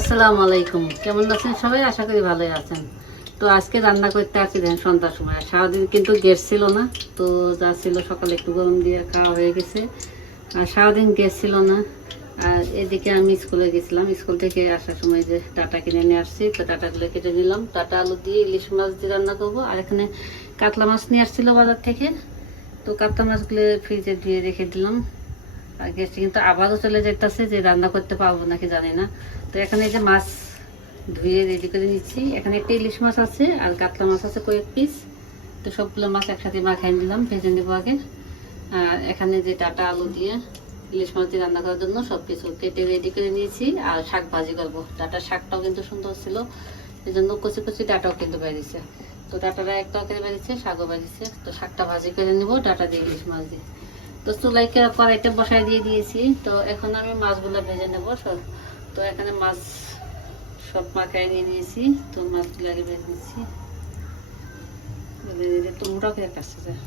আসসালামু আলাইকুম। কেমন আছেন সবাই? আশা করি ভালোই আছেন। তো আজকে রান্না করতে আসছি দেখেন সন্ধ্যার সময়। সারাদিন কিন্তু গ্যাস ছিল না, তো যা ছিল সকালে একটু গরম দিয়ে খাওয়া হয়ে গেছে। আর সারাদিন গ্যাস ছিল না। আর এদিকে আমি স্কুলে গেছিলাম। স্কুল থেকে আসার সময় যে টাটা কিনে নিয়ে আসছি, তো টাটাগুলো কেটে নিলাম। টাটা আলু দিয়ে ইলিশ মাছ দিয়ে রান্না করব। আর এখানে কাতলা মাছ নিয়ে আসছিল বাজার থেকে। তো কাতলা মাছগুলো ফ্রিজে দিয়ে রেখে দিলাম। আর গ্যাসটা কিন্তু আবারও চলে যেতেছে যে রান্না করতে পারব নাকি জানি না। তো এখানে যে মাছ ধুয়ে রেডি করে নিচ্ছি। এখানে একটা ইলিশ মাছ আছে আর কাতলা মাছ আছে কয়েক পিস তো সবগুলো মাছ একসাথে মাখাই নিলাম, ভেজে নেব আগে। আর এখানে যে ডাটা আলু দিয়ে ইলিশ মাছ দিয়ে রান্না করার জন্য সব কিছু কেটে রেডি করে নিয়েছি আর শাক ভাজি করব। ডাটার শাকটাও কিন্তু সুন্দর ছিল এই জন্য কচি কচি ডাটাও কিন্তু বেরিয়েছে। তো ডাটাটা এক তরকারি বেরিয়েছে, শাকও বেরিয়েছে। তো শাকটা ভাজি করে নেব, ডাটা দিয়ে ইলিশ মাছ দিয়ে। তো চুলাইকে কড়াইটা বসাই দিয়ে দিয়েছি। তো এখন আমি মাছগুলো ভেজে নেব, সব তো এখানে মাছ সব মাখাই নিয়ে নিয়েছি, তো মাছগুলো আগে ভেজে নিয়েছি ভেজে দিলে তো মোটা করে কাছে যায়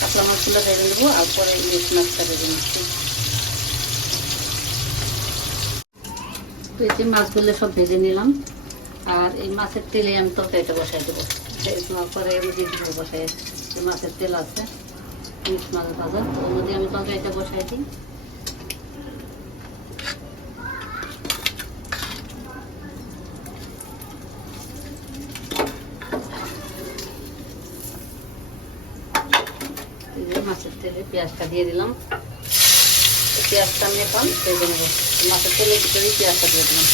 কাতলা মাছগুলো ভেজে নেব, আর পরে ইলিশ মাছটা ভেজে নিচ্ছি। তো যে মাছগুলো সব ভেজে নিলাম। আর এই মাছের তেলে আমি তরকারিটা বসাই দেবো। পরে দিয়ে বসাই মাছের তেল আছে মিক্স মাছ ভাজা। তো ওর মধ্যে আমি তরকারিটা বসাই দিই। মাছের তেলে পেঁয়াজটা দিয়ে দিলাম। পেঁয়াজটা আমি এখন ভেজে নেব মাছের তেলের ভিতরেই পেঁয়াজটা দিয়ে দিলাম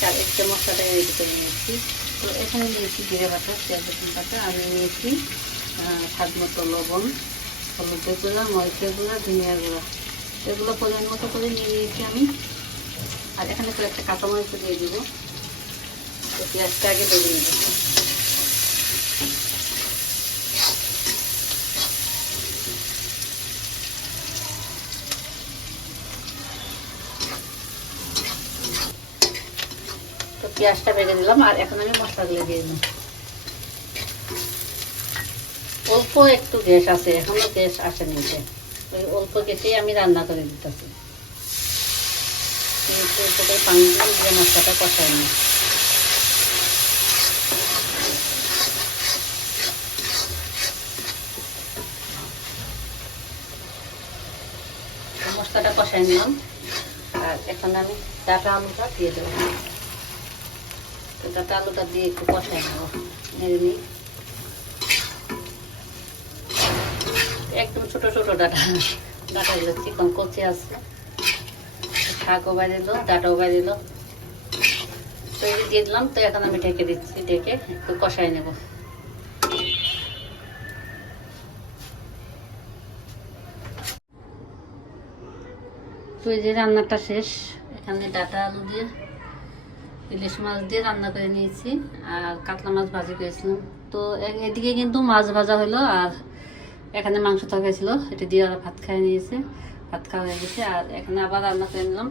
চার একটা মশলাটা রেডি করে নিয়েছি তো এখানে নিয়েছি জিরে বাটা পেঁয়াজ রসুন বাটা আমি নিয়েছি স্বাদ মতো লবণ হলুদের গুঁড়া, মরিচের গুঁড়া, ধনিয়ার গুঁড়া। এগুলো পরিমাণ মতো করে নিয়ে নিয়েছি আমি। আর এখানে কয়েকটা কাঁচামরিচ দিয়ে দিব। পেঁয়াজটা আগে ভেজে নেব তো পেঁয়াজটা ভেজে দিলাম, আর এখন আমি মশলাগুলো দিয়ে দিলাম। অল্প একটু গ্যাস আছে, এখনও গ্যাস আসে যে। ওই অল্প গ্যাসেই আমি রান্না করে দিতেছি। মশলাটা কষাই নিই। মশলাটা কষাই নিলাম। আর এখন আমি ডাটা আলুটা দিয়ে দেবো। আলুটা দিয়ে একটু নেড়ে নিই। একদম ছোট ছোট ডাটা, ডাটাগুলো চিকন কচি আছে। শাকও ডাটাও তো দিয়ে দিলাম, তো এখন আমি ঢেকে দিচ্ছি, ঢেকে একটু কষাই নেব। তো এই যে রান্নাটা শেষ, এখানে ডাটা, আলু দিয়ে ইলিশ মাছ দিয়ে রান্না করে নিয়েছি, আর কাতলা মাছ ভাজি করেছিলাম। তো এদিকে কিন্তু মাছ ভাজা হলো, আর এখানে মাংস তরকারি ছিল এটা দিয়ে ওরা ভাত খাই নিয়েছে, ভাত খাওয়া হয়ে গেছে, আর এখানে আবার রান্না করে নিলাম।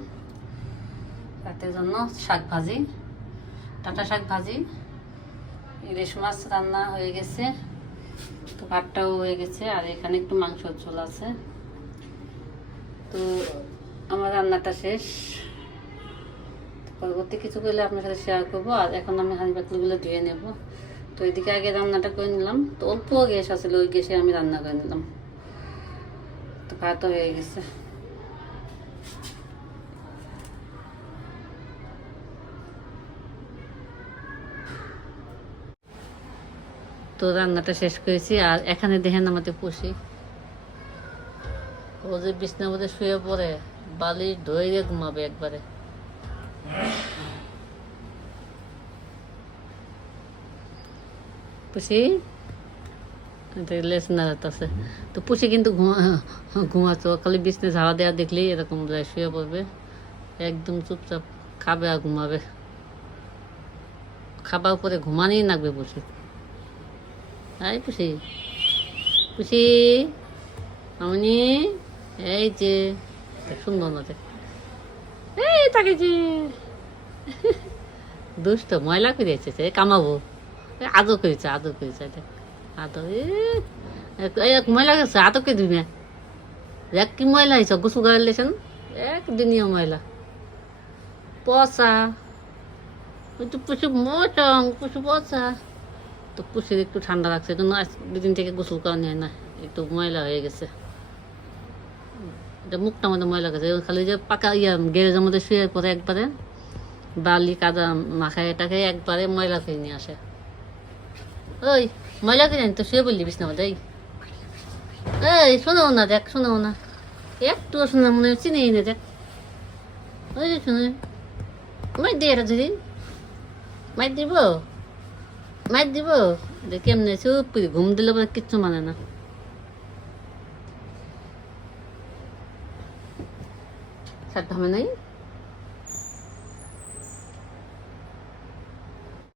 রাতের জন্য শাক ভাজি টাটা শাক ভাজি, ইলিশ মাছ রান্না হয়ে গেছে, তো ভাতটাও হয়ে গেছে, আর এখানে একটু মাংস ঝোল আছে। তো আমার রান্নাটা শেষ। পরবর্তী কিছু করলে আপনার সাথে শেয়ার করব। আর এখন আমি হাঁড়ি পাতলগুলো ধুয়ে নেব। তো এদিকে আগে রান্নাটা করে নিলাম। তো অল্প গ্যাস আসলে ওই গ্যাসে আমি রান্না করে নিলাম। তো ভাতও হয়ে গেছে। তো রান্নাটা শেষ করেছি। আর এখানে দেখেন আমাদের পুষি। ও যে বিছনা শুয়ে পড়ে বালি ধরে ঘুমাবে একবারে। পুষি লেস নাড়াতেছে তো পুষি কিন্তু ঘুমা ঘুমাচ্ছে খালি বিছনে ঝাড়া দেওয়া দেখলেই এরকম যায় শুয়ে পড়বে একদম চুপচাপ খাবে আর ঘুমাবে খাবার পরে ঘুমানেই লাগবে পুষি আই পুষি পুষি মামনি এই যে সুন্দর না দেখ এই তাকে যে দুষ্ট ময়লা করে এসেছে কামাবো এ, আদর করেছে আদর করেছে আদর এই এক ময়লা গেছে করে দিবি না দেখ কি ময়লা হয়েছে গোসু গাড়ি লেছেন একদিনীয় ময়লা। পচা। ওই তো পুষু মোটং পুষু পচা। তো পুষির একটু ঠান্ডা লাগছে জন্য আজ দুদিন থেকে গোসল করা নেয় না একটু ময়লা হয়ে গেছে। এটা মুখটা মধ্যে ময়লা গেছে খালি যে পাকা ইয়া গ্যারেজের মধ্যে শুয়ে পরে একবারে বালি কাদা মাখায় এটাকে একবারে ময়লা খেয়ে নিয়ে আসে। ওই ময়লা করে তো শুয়ে বললি মধ্যে, এই। এই শোনাও না দেখ শোনাও না। একটু শোনা মনে চিনেই না দেখ। ওই যে শুনে মাই দিয়ে এটা যদি মাই দিব? মাই দিব? কেমনে চুপ করে ঘুম দিলে পরে কিচ্ছু মানে না। সাতটা হবে নাই?